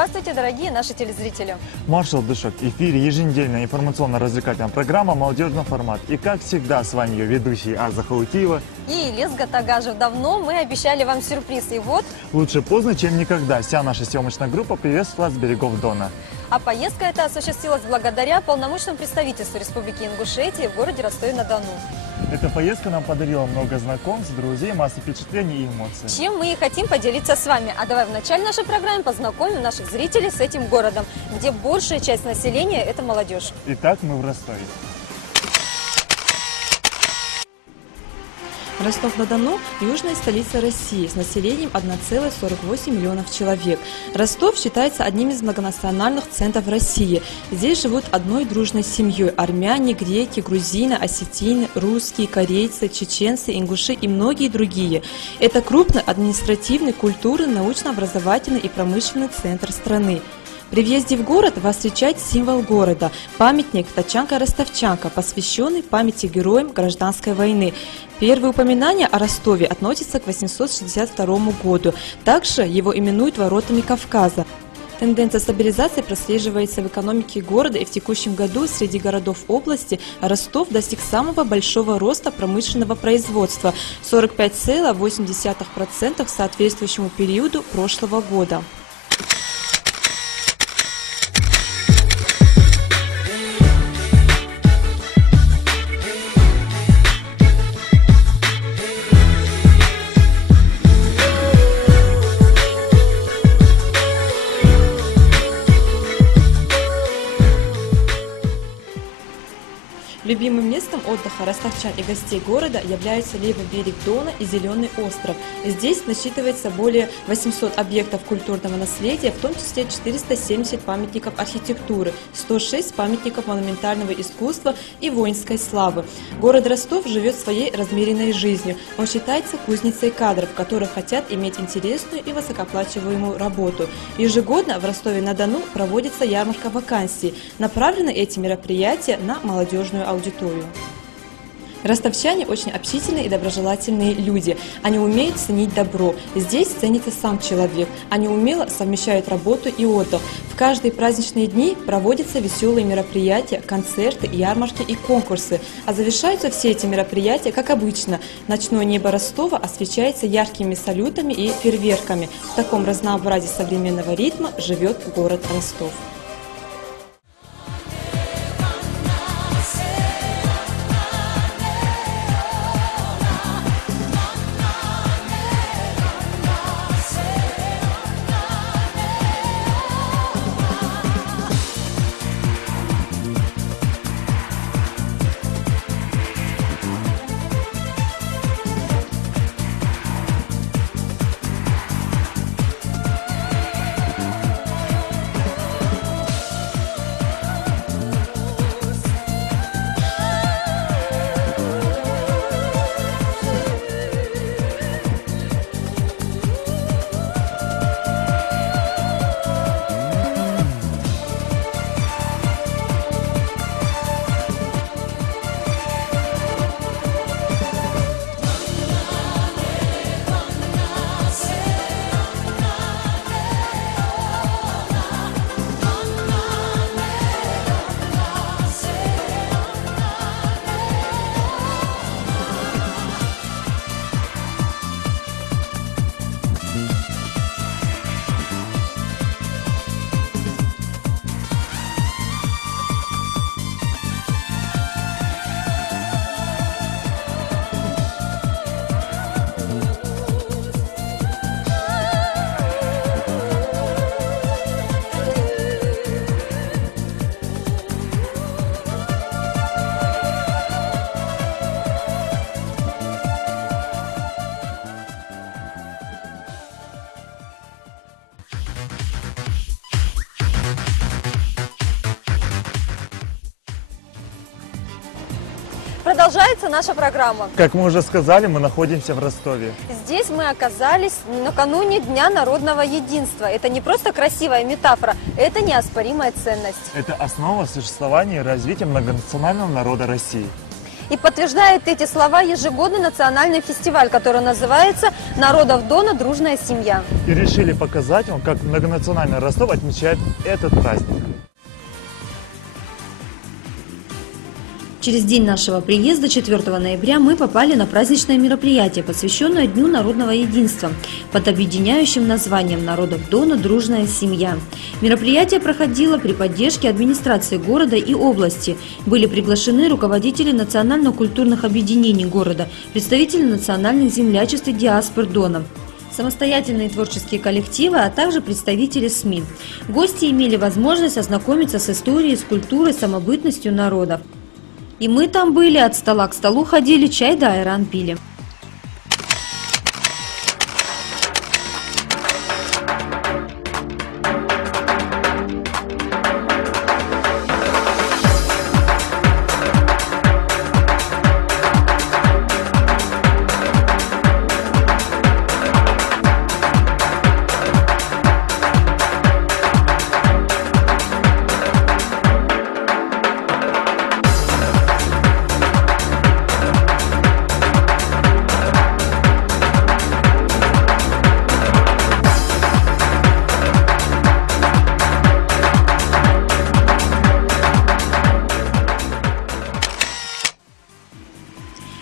Здравствуйте, дорогие наши телезрители! Маршал Дышок. В эфире еженедельная информационно-развлекательная программа «Молодежный формат». И как всегда с вами ее ведущий Аза Хаутиева И Ильяс Гатагажев. Давно мы обещали вам сюрприз. И вот... Лучше поздно, чем никогда. Вся наша съемочная группа приветствовала с берегов Дона. А поездка эта осуществилась благодаря полномочному представительству Республики Ингушетия в городе Ростове-на-Дону. Эта поездка нам подарила много знакомств, друзей, массу впечатлений и эмоций. Чем мы и хотим поделиться с вами. А давай в начале нашей программы познакомим наших зрителей с этим городом, где большая часть населения – это молодежь. Итак, мы в Ростове. Ростов-на-Дону – южная столица России с населением 1,48 миллионов человек. Ростов считается одним из многонациональных центров России. Здесь живут одной дружной семьей – армяне, греки, грузины, осетины, русские, корейцы, чеченцы, ингуши и многие другие. Это крупный административный, культурный, научно-образовательный и промышленный центр страны. При въезде в город вас встречает символ города – памятник Тачанка-Ростовчанка, посвященный памяти героям гражданской войны. Первые упоминания о Ростове относятся к 862 году. Также его именуют воротами Кавказа. Тенденция стабилизации прослеживается в экономике города, и в текущем году среди городов области Ростов достиг самого большого роста промышленного производства – 45,8% к соответствующему периоду прошлого года. Любимым местом отдыха ростовчан и гостей города являются левый берег Дона и Зеленый остров. Здесь насчитывается более 800 объектов культурного наследия, в том числе 470 памятников архитектуры, 106 памятников монументального искусства и воинской славы. Город Ростов живет своей размеренной жизнью. Он считается кузницей кадров, которые хотят иметь интересную и высокооплачиваемую работу. Ежегодно в Ростове-на-Дону проводится ярмарка вакансий. Направлены эти мероприятия на молодежную аудиторию. Ростовчане очень общительные и доброжелательные люди. Они умеют ценить добро. Здесь ценится сам человек. Они умело совмещают работу и отдых. В каждые праздничные дни проводятся веселые мероприятия, концерты, ярмарки и конкурсы. А завершаются все эти мероприятия, как обычно. Ночное небо Ростова освещается яркими салютами и фейерверками. В таком разнообразии современного ритма живет город Ростов. Продолжается наша программа. Как мы уже сказали, мы находимся в Ростове. Здесь мы оказались накануне Дня народного единства. Это не просто красивая метафора, это неоспоримая ценность. Это основа существования и развития многонационального народа России. И подтверждает эти слова ежегодный национальный фестиваль, который называется «Народов Дона. Дружная семья». И решили показать вам, как многонациональный Ростов отмечает этот праздник. Через день нашего приезда, 4 ноября, мы попали на праздничное мероприятие, посвященное Дню народного единства, под объединяющим названием «Народов Дона. Дружная семья». Мероприятие проходило при поддержке администрации города и области. Были приглашены руководители национально-культурных объединений города, представители национальных землячеств и диаспор Дона, самостоятельные творческие коллективы, а также представители СМИ. Гости имели возможность ознакомиться с историей, с культурой, самобытностью народов. И мы там были, от стола к столу ходили, чай да айран пили.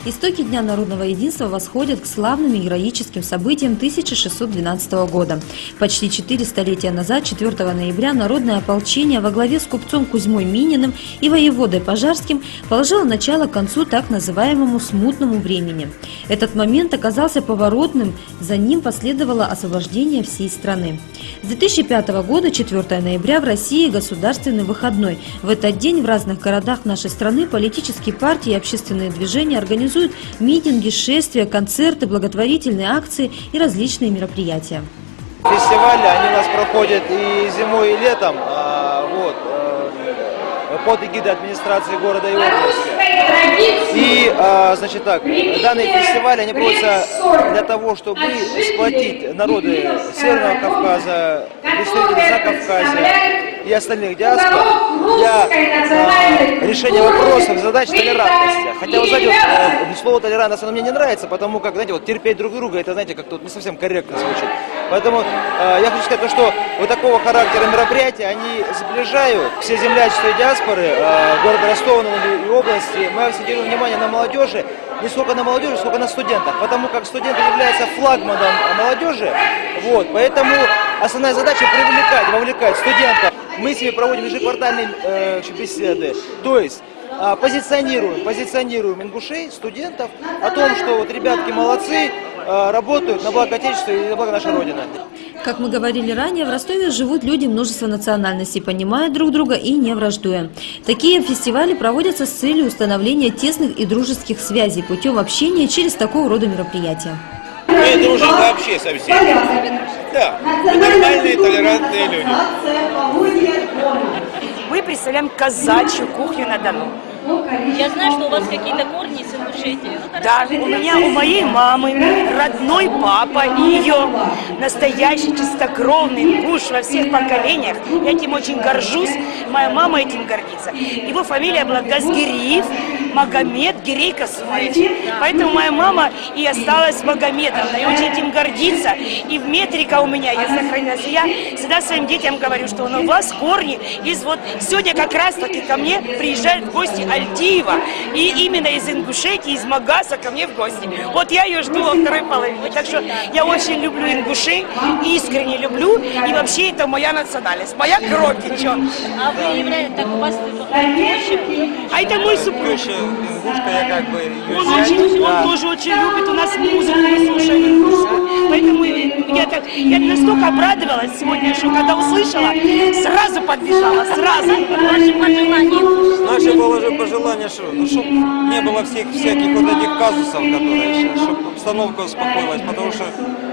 Истоки Дня народного единства восходят к славным и героическим событиям 1612 года. Почти 4 столетия назад, 4 ноября, народное ополчение во главе с купцом Кузьмой Мининым и воеводой Пожарским положило начало к концу так называемому смутному времени. Этот момент оказался поворотным, за ним последовало освобождение всей страны. С 2005 года, 4 ноября, в России государственный выходной. В этот день в разных городах нашей страны политические партии и общественные движения организуют митинги, шествия, концерты, благотворительные акции и различные мероприятия. Фестивали, они у нас проходят и зимой, и летом, под эгидой администрации города и области. И, значит так, данные фестивали, они проводятся для того, чтобы сплотить народы Северного Кавказа, представителей Закавказья и остальных диаспор для решения вопросов, задач толерантности. Хотя, вы знаете, вот, слово толерантность оно мне не нравится, потому как, знаете, вот терпеть друг друга, это, знаете, как-то вот не совсем корректно звучит. Поэтому я хочу сказать, что вот такого характера мероприятия, они сближают все землячества и диаспоры города Ростова и области. Мы акцентируем внимание на молодежи, не сколько на молодежи, сколько на студентах, потому как студенты являются флагманом молодежи, вот, поэтому основная задача привлекать, вовлекать студентов. Мы с ними проводим ежеквартальные беседы, то есть позиционируем ингушей, студентов, о том, что вот ребятки молодцы, работают на благо Отечества и на благо нашей Родины. Как мы говорили ранее, в Ростове живут люди множества национальностей, понимая друг друга и не враждуя. Такие фестивали проводятся с целью установления тесных и дружеских связей путем общения через такого рода мероприятия. Мы дружим вообще со всеми. Да, мы нормальные, толерантные люди. Мы представляем казачью кухню на Дону. Я знаю, что у вас какие-то корни с Ингушетии. Да, у моей мамы родной папа, ее настоящий чистокровный ингуш во всех поколениях. Я этим очень горжусь, моя мама этим гордится. Его фамилия была Газгириев Магомед Гирей Касумович. Поэтому моя мама и осталась Магомедовна, и очень этим гордится. И в метрика у меня есть сохранилась. И я всегда своим детям говорю, что у вас корни из вот... Сегодня как раз таки ко мне приезжают в гости Альтиева. И именно из Ингушетии, из Магаса ко мне в гости. Вот я ее жду во второй половине. Так что я очень люблю ингушей, искренне люблю. И вообще это моя национальность, моя кровь течет. А вы являетесь, так у вас теща? А это мой супруг. Ингушка, я как бы ее Он тоже очень любит у нас музыку, мы слушаем ингушскую. Поэтому я настолько обрадовалась сегодня, что когда услышала, сразу подбежала, сразу. Наше пожелание, чтобы не было всяких вот этих казусов, которые сейчас, чтобы обстановка успокоилась, потому что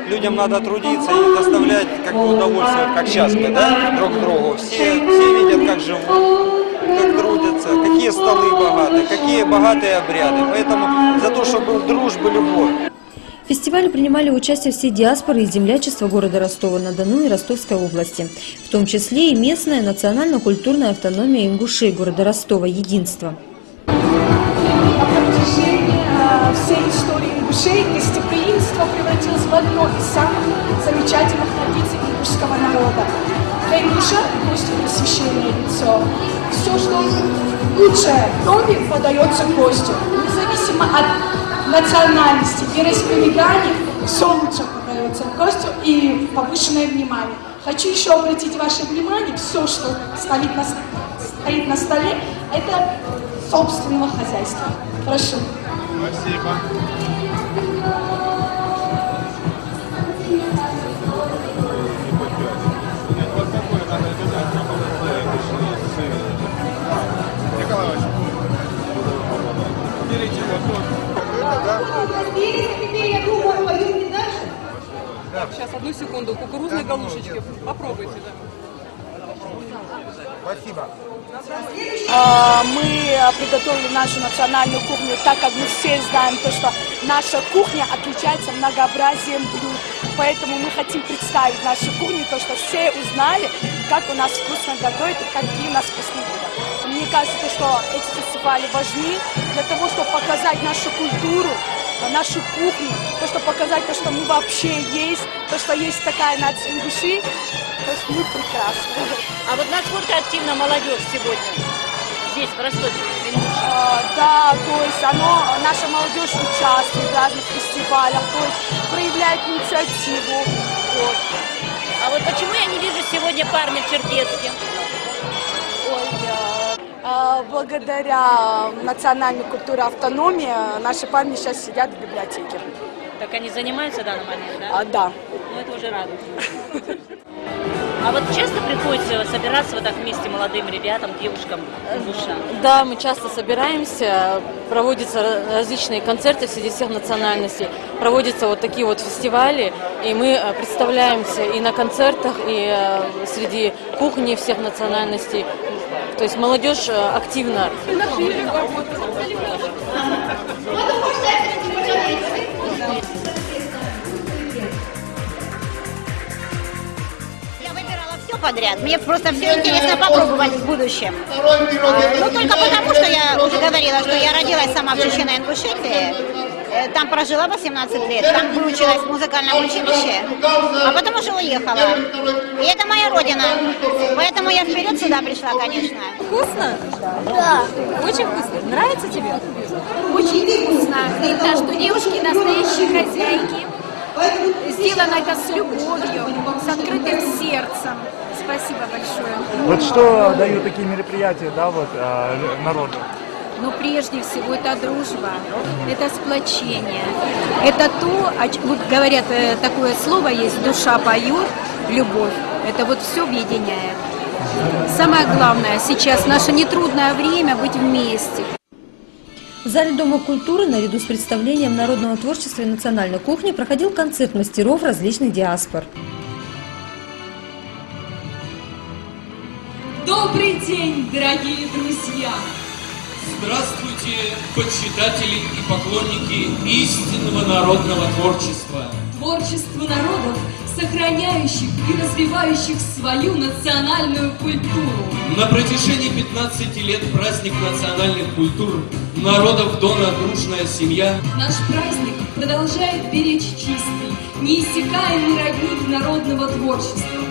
людям надо трудиться и доставлять как бы удовольствие, как сейчас мы, да, друг другу. Все видят, как живут, как трудятся, какие столы богатые, какие богатые обряды. Поэтому за то, чтобы был дружба, любовь. В фестивале принимали участие все диаспоры и землячества города Ростова-на-Дону и Ростовской области, в том числе и местная национально-культурная автономия ингушей города Ростова «Единство». всей истории ингушей гостеприимство превратилось в одно из самых замечательных традиций ингушского народа. Для ингуша гость – это священное лицо. Все, что лучшее в доме, подается гостю. Независимо от национальности, вероисповедания, все лучше подается гостю и повышенное внимание. Хочу еще обратить ваше внимание, все, что стоит на столе, это собственного хозяйства. Прошу. Спасибо. Николай Васильевич, берите вот Так, сейчас, одну секунду. Кукурузные галушечки. Попробуйте, да. Спасибо. Мы приготовили нашу национальную кухню, так как мы все знаем, то, что наша кухня отличается многообразием блюд. Поэтому мы хотим представить нашу кухню, то, что все узнали, как у нас вкусно готовят и какие у нас вкусные блюда. Мне кажется, что эти фестивали важны для того, чтобы показать нашу культуру, нашу кухню, то, чтобы показать то, что мы вообще есть, то, что есть такая нация ингуши, то есть мы прекрасны. А вот насколько активна молодежь сегодня здесь, в Ростове, в Ингушетии? Да, то есть наша молодежь участвует в разных фестивалях, то есть проявляет инициативу. Вот. А вот почему я не вижу сегодня парня в черкеске? Благодаря национальной культуре автономии наши парни сейчас сидят в библиотеке. Так они занимаются в данный момент, да? Да. Ну это уже радует. А вот часто приходится собираться вот так вместе молодым ребятам, девушкам, ингушам? Да, мы часто собираемся, проводятся различные концерты среди всех национальностей, проводятся вот такие вот фестивали, и мы представляемся и на концертах, и среди кухни всех национальностей. То есть молодежь активно. Подряд. Мне просто все интересно попробовать в будущем. Ну, только потому, что я уже говорила, что я родилась сама в Чечено-Ингушетии. Там прожила 18 лет, там выучилась в музыкальном училище, а потом уже уехала. И это моя родина, поэтому я вперед сюда пришла, конечно. Вкусно? Да. Очень вкусно. Нравится тебе? Очень вкусно. Видно, что девушки настоящие хозяйки. Сделано это с любовью, с открытым сердцем. Спасибо большое. Вот что дают такие мероприятия, да, вот народу? Но прежде всего это дружба, это сплочение. Это то, вот говорят, такое слово есть, душа поет, любовь. Это вот все объединяет. Самое главное сейчас, в наше нетрудное время, быть вместе. В зале Дома культуры наряду с представлением народного творчества и национальной кухни проходил концерт мастеров различных диаспор. Добрый день, дорогие друзья! Здравствуйте, почитатели и поклонники истинного народного творчества. Творчество народов, сохраняющих и развивающих свою национальную культуру. На протяжении 15 лет праздник национальных культур народов Дона «Дружная семья». Наш праздник продолжает беречь чистый, неиссякаемый родник народного творчества.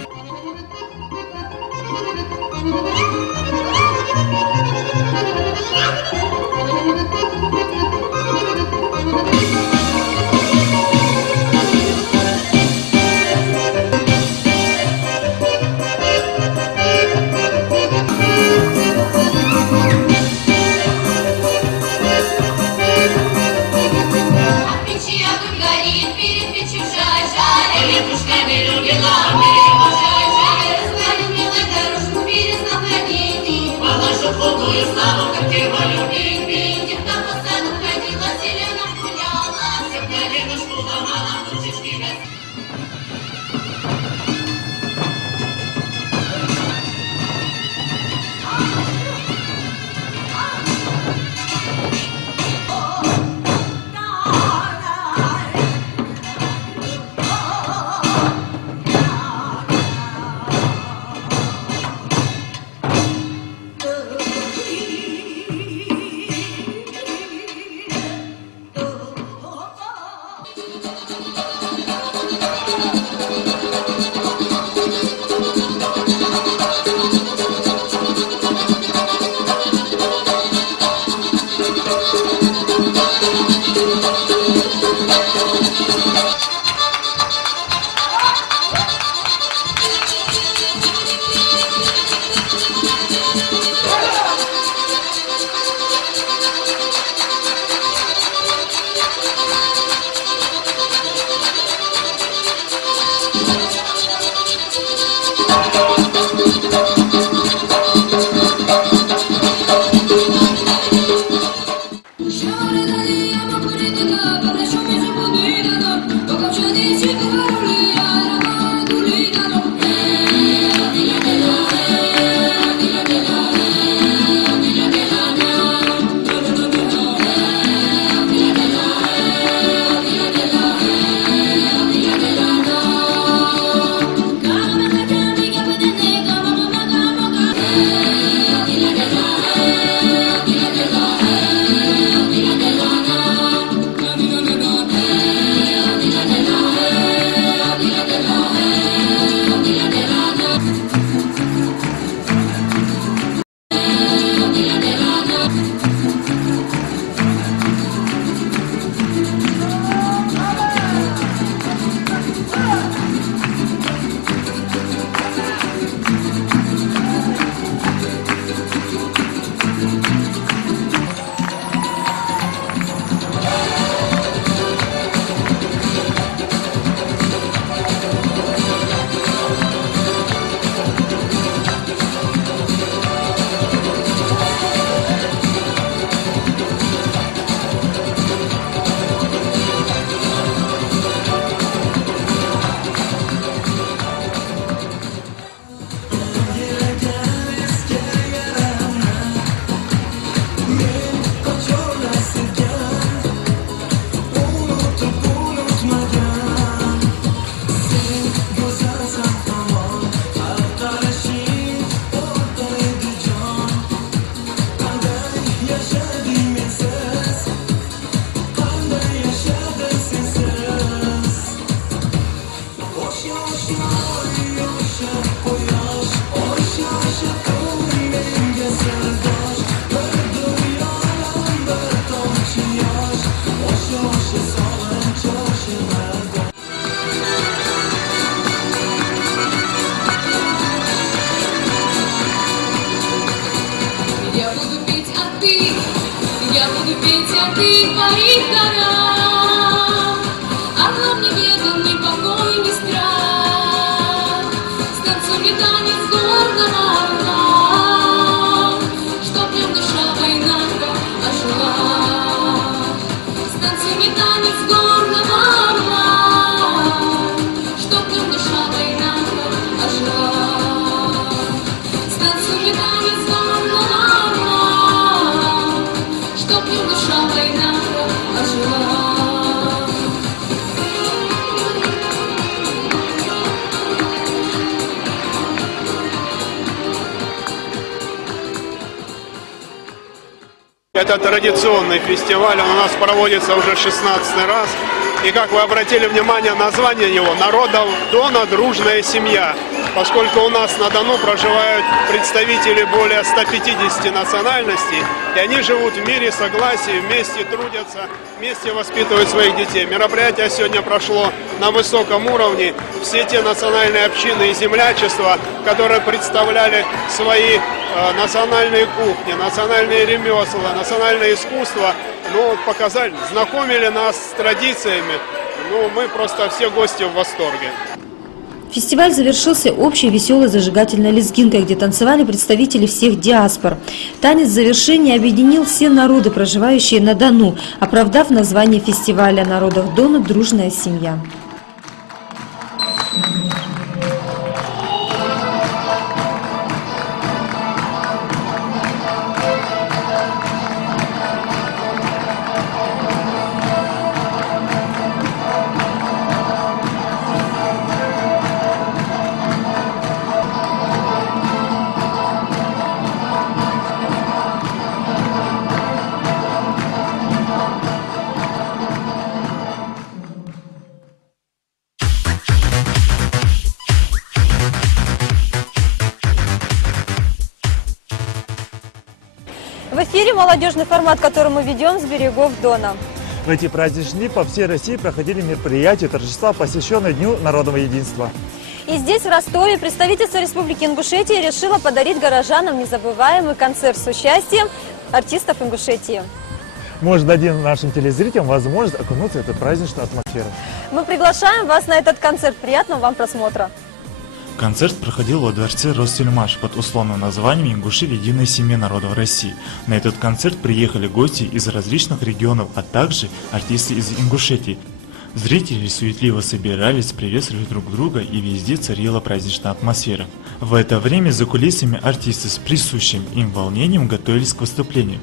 истинный покой не страх. С танцами танец гордого орла, чтоб в нем душа война ожила. С танцами танец гордого орла, чтоб в нем душа война ожила. С танцами танец гордого орла, чтоб в нем душа война ожила. Это традиционный фестиваль, он у нас проводится уже 16-й раз. И как вы обратили внимание, название его «Народов Дона. Дружная семья». Поскольку у нас на Дону проживают представители более 150 национальностей, и они живут в мире, согласии, вместе трудятся, вместе воспитывают своих детей. Мероприятие сегодня прошло на высоком уровне. Все те национальные общины и землячества, которые представляли свои национальные кухни, национальные ремесла, национальное искусство, показали, знакомили нас с традициями. Мы просто все гости в восторге. Фестиваль завершился общей веселой зажигательной лезгинкой, где танцевали представители всех диаспор. Танец завершения объединил все народы, проживающие на Дону, оправдав название фестиваля «Народов Дона. Дружная семья». В эфире молодежный формат, который мы ведем с берегов Дона. В эти праздничные дни по всей России проходили мероприятия и торжества, посвященные Дню народного единства. И здесь, в Ростове, представительство Республики Ингушетия решило подарить горожанам незабываемый концерт с участием артистов Ингушетии. Может, дадим нашим телезрителям возможность окунуться в эту праздничную атмосферу. Мы приглашаем вас на этот концерт. Приятного вам просмотра. Концерт проходил во дворце Ростельмаш под условным названием «Ингуши в единой семье народов России». На этот концерт приехали гости из различных регионов, а также артисты из Ингушетии. Зрители суетливо собирались, приветствовали друг друга, и везде царила праздничная атмосфера. В это время за кулисами артисты с присущим им волнением готовились к выступлению.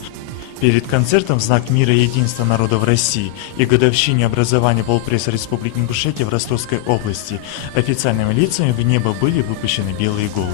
Перед концертом в знак мира и единства народов России и годовщине образования полпресса Республики Ингушетия в Ростовской области официальными лицами в небо были выпущены белые голуби.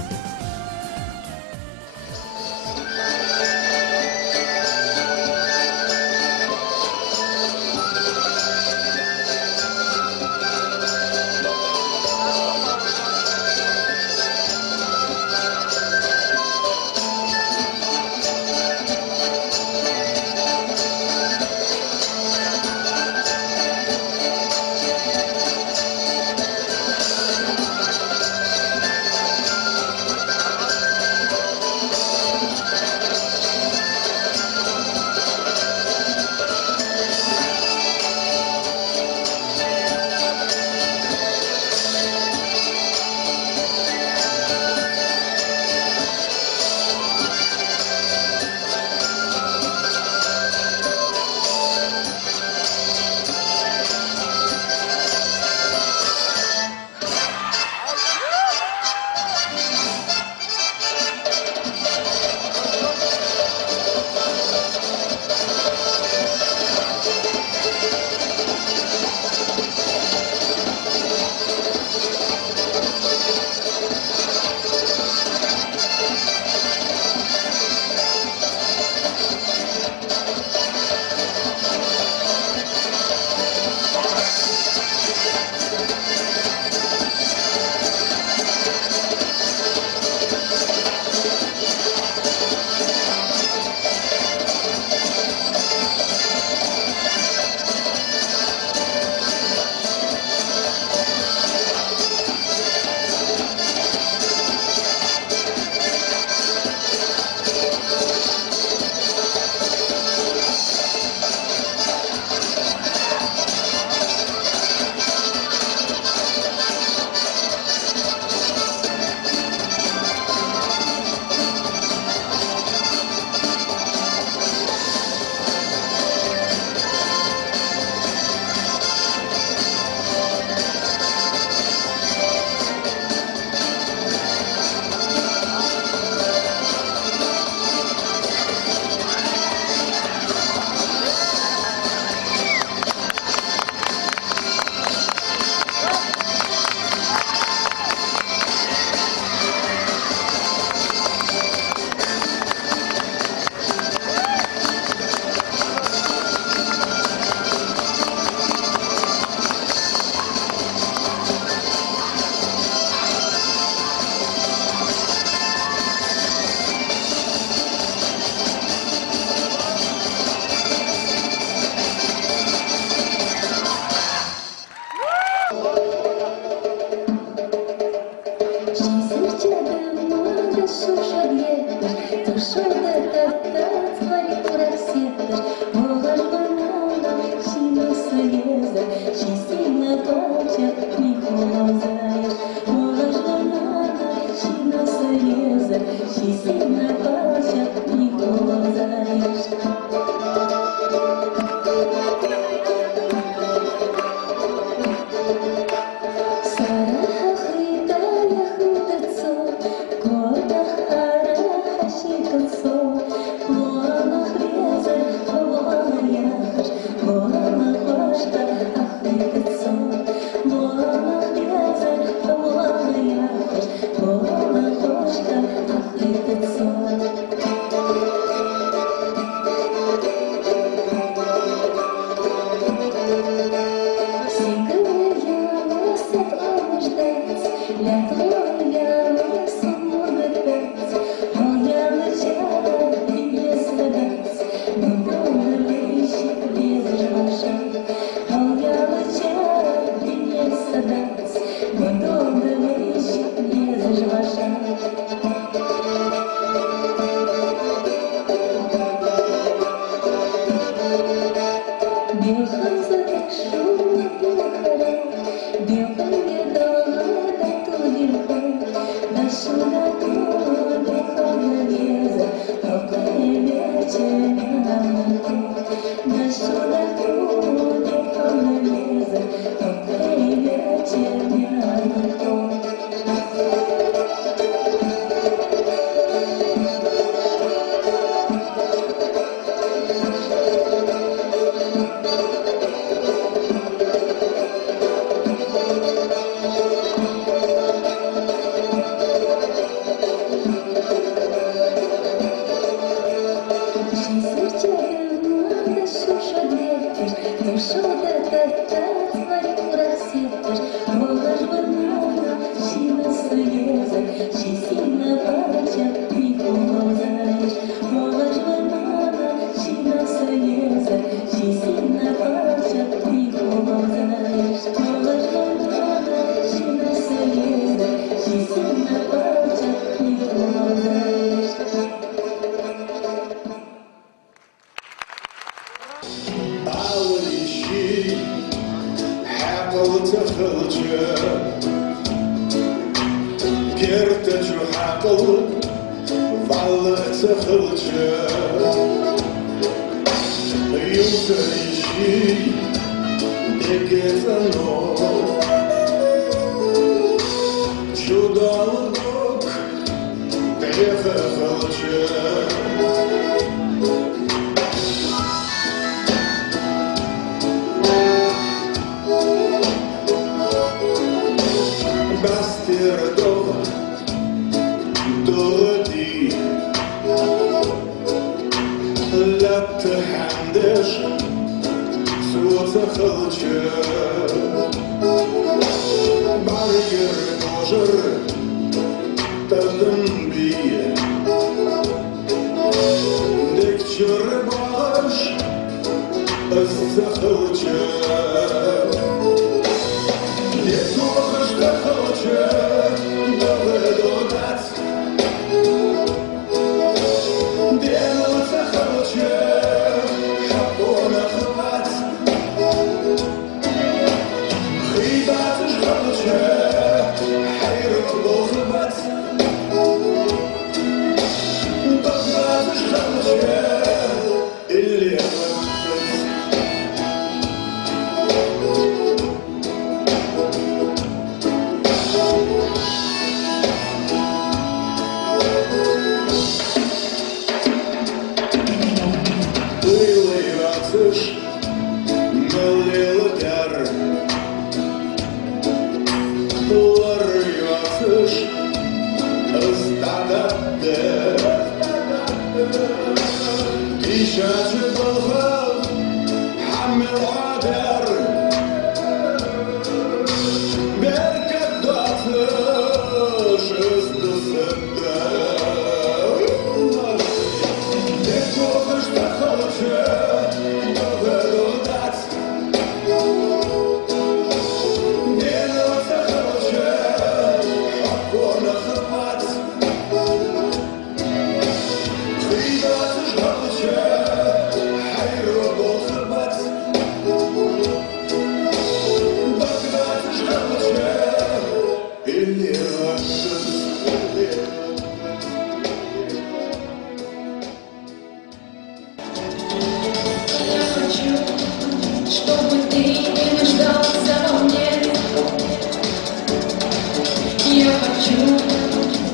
Я хочу,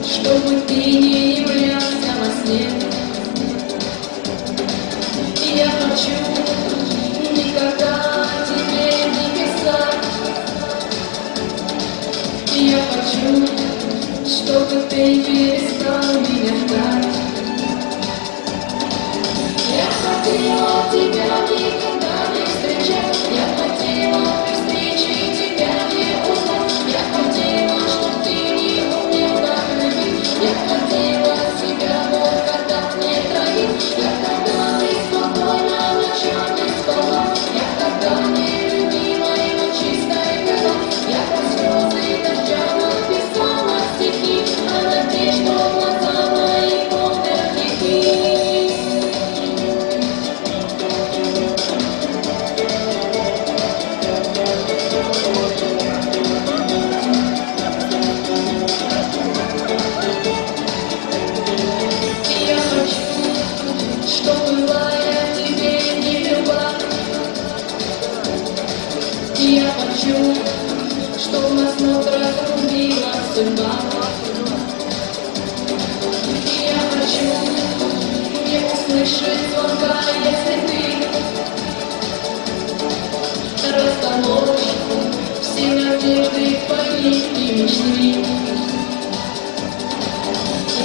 чтобы ты не являлся во сне. Я хочу никогда тебе не писать. Я хочу, чтобы ты перестал меня ждать. Я хотела тебя никогда не встречать. Я хотела при встрече тебя не узнать. Я хотела, чтоб ты не умел так любить. Я хотела себя только так не троить. Я когда ты спокойно ночами спала. Я когда нелюбимой, но чистой была. Я под слезы дождя написала стихи. А надеюсь, что глаза мои помнят стихи. Я хочу, чтобы была я тебе не люба. Я хочу, чтоб нас вновь разрубила судьба. Я хочу не услышать звонка, если ты расстановишь все надежды твои и мечты.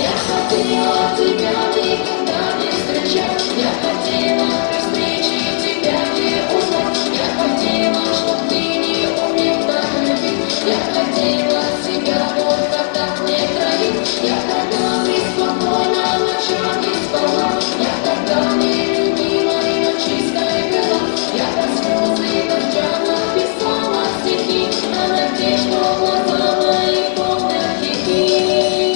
Я хотела тебя никогда не встречать. Я хотела при встрече тебя не узнать. Я хотела, чтоб ты не умел так любить. Я хотела себя только так не троить. Я когда ты спокойно ночами спала. Я когда нелюбимой, но чистой была. Я под слезы дождя написала стихи. А надеюсь, что глаза мои помнят стихи.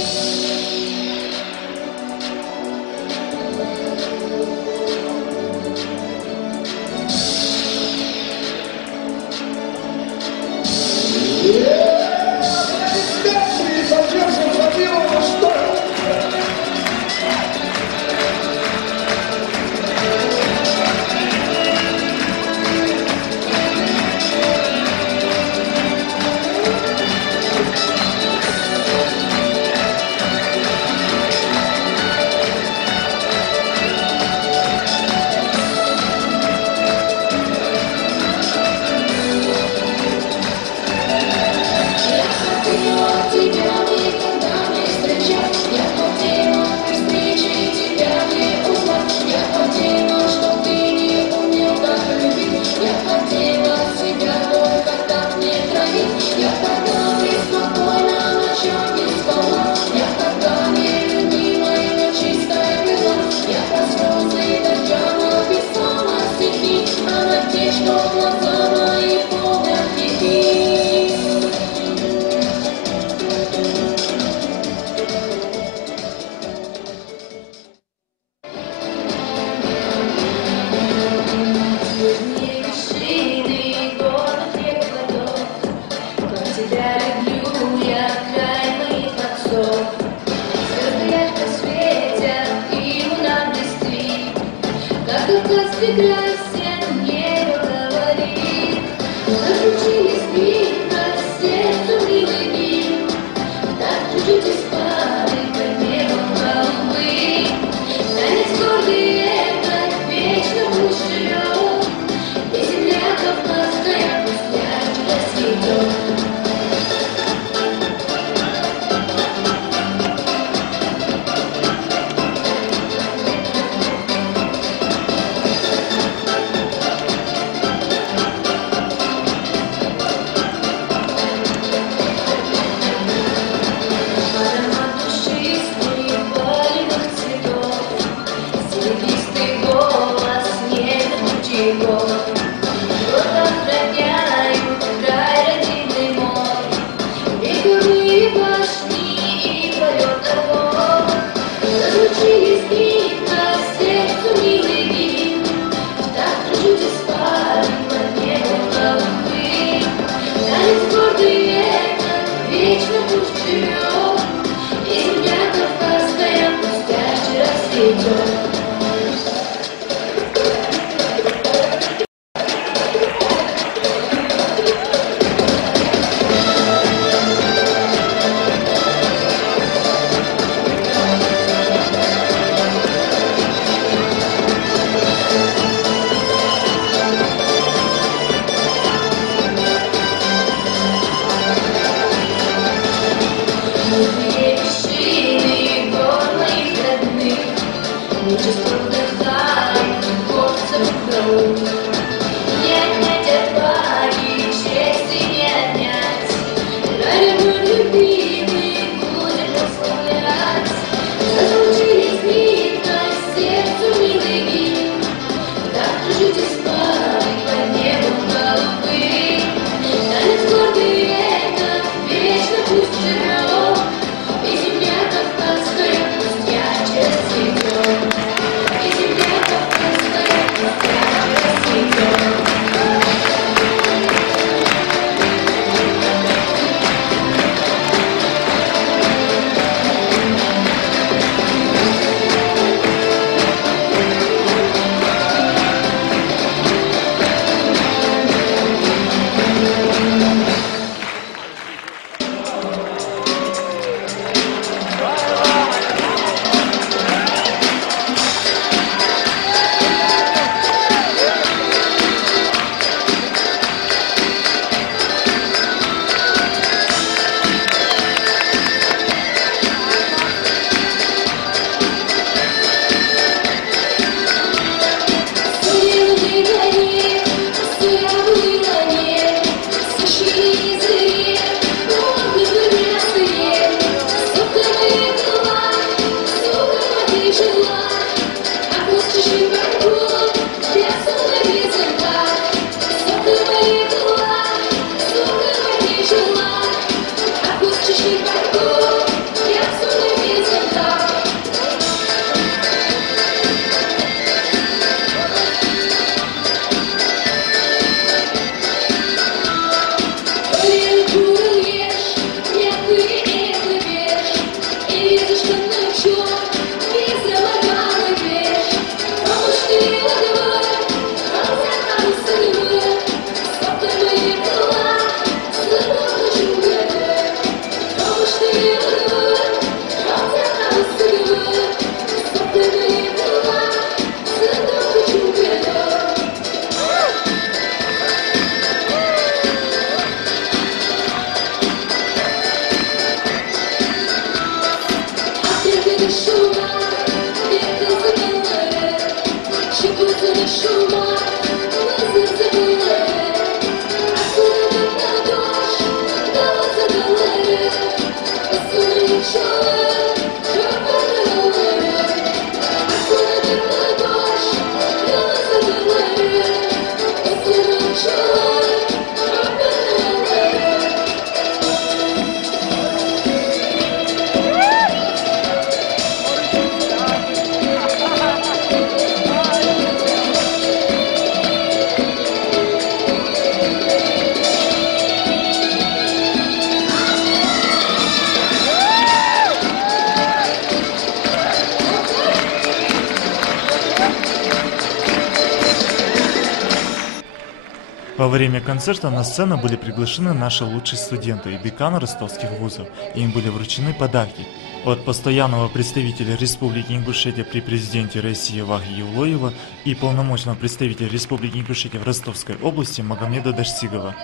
Во время концерта на сцену были приглашены наши лучшие студенты и деканы ростовских вузов, и им были вручены подарки. От постоянного представителя Республики Ингушетия при президенте России Вахи Евлоева и полномочного представителя Республики Ингушетия в Ростовской области Магомеда Дашсигова.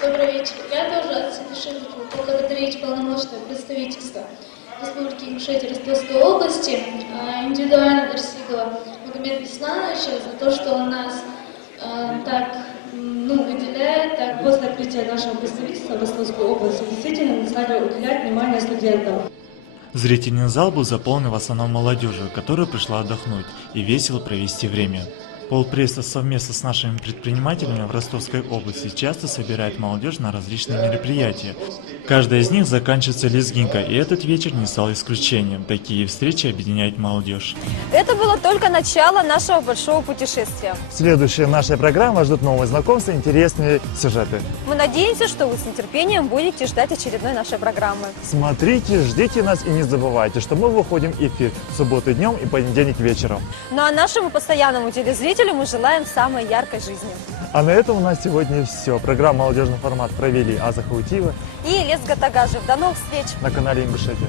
Добрый вечер. Я тоже от всей души поблагодарить полномочное представительство Республики Ингушетия Ростовской области, индивидуально Дашсигова Магомеда Ислановича за то, что он нас так выделяет. Так, после открытия нашего представительства в Ростовской области действительно мы стали уделять внимание студентам. Зрительный зал был заполнен в основном молодежью, которая пришла отдохнуть и весело провести время. Полпресса совместно с нашими предпринимателями в Ростовской области часто собирает молодежь на различные мероприятия. Каждая из них заканчивается лезгинкой, и этот вечер не стал исключением. Такие встречи объединяют молодежь. Это было только начало нашего большого путешествия. Следующая наша программа ждут новые знакомства, интересные сюжеты. Мы надеемся, что вы с нетерпением будете ждать очередной нашей программы. Смотрите, ждите нас и не забывайте, что мы выходим в эфир в субботу днем и понедельник вечером. Ну а нашему постоянному телезрителю мы желаем самой яркой жизни. А на этом у нас сегодня все. Программу «Молодежный формат» провели Аза Хаутиева и Лес Гатагажев. До новых встреч на канале Ингушетия.